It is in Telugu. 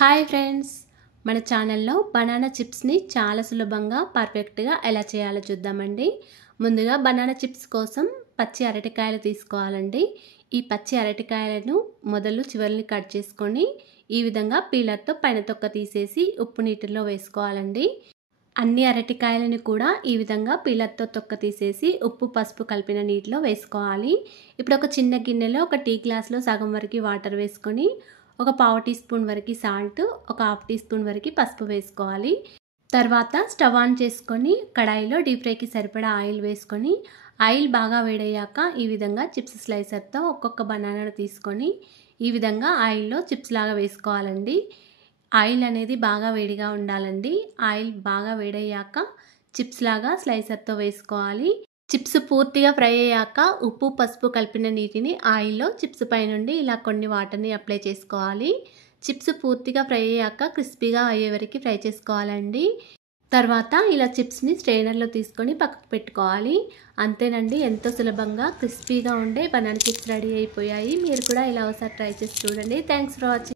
హాయ్ ఫ్రెండ్స్, మన ఛానల్లో బనానా చిప్స్ని చాలా సులభంగా పర్ఫెక్ట్గా ఎలా చేయాలో చూద్దామండి. ముందుగా బనానా చిప్స్ కోసం పచ్చి అరటికాయలు తీసుకోవాలండి. ఈ పచ్చి అరటికాయలను మొదలు చివరిని కట్ చేసుకొని ఈ విధంగా పీలర్తో పైన తొక్క తీసేసి ఉప్పు నీటిలో వేసుకోవాలండి. అన్ని అరటికాయలను కూడా ఈ విధంగా పీలర్తో తొక్క తీసేసి ఉప్పు పసుపు కలిపిన నీటిలో వేసుకోవాలి. ఇప్పుడు ఒక చిన్న గిన్నెలో ఒక టీ గ్లాస్లో సగం వరకు వాటర్ వేసుకొని ఒక పావు టీ స్పూన్ వరకు సాల్ట్, ఒక హాఫ్ టీ స్పూన్ వరకు పసుపు వేసుకోవాలి. తర్వాత స్టవ్ ఆన్ చేసుకొని కడాయిలో డీప్ ఫ్రైకి సరిపడా ఆయిల్ వేసుకొని ఆయిల్ బాగా వేడయ్యాక ఈ విధంగా చిప్స్ స్లైసర్తో ఒక్కొక్క బనానాను తీసుకొని ఈ విధంగా ఆయిల్లో చిప్స్ లాగా వేసుకోవాలండి. ఆయిల్ అనేది బాగా వేడిగా ఉండాలండి. ఆయిల్ బాగా వేడయ్యాక చిప్స్ లాగా స్లైసర్తో వేసుకోవాలి. చిప్స్ పూర్తిగా ఫ్రై అయ్యాక ఉప్పు పసుపు కలిపిన నీటిని ఆయిల్లో చిప్స్ పై నుండి ఇలా కొన్ని వాటర్ని అప్లై చేసుకోవాలి. చిప్స్ పూర్తిగా ఫ్రై అయ్యాక క్రిస్పీగా అయ్యే వరకు ఫ్రై చేసుకోవాలండి. తర్వాత ఇలా చిప్స్ని స్ట్రైనర్లో తీసుకొని పక్కకు పెట్టుకోవాలి. అంతేనండి, ఎంతో సులభంగా క్రిస్పీగా ఉండే బనానా చిప్స్ రెడీ అయిపోయాయి. మీరు కూడా ఇలా ఒకసారి ట్రై చేసి చూడండి. Thanks for watching.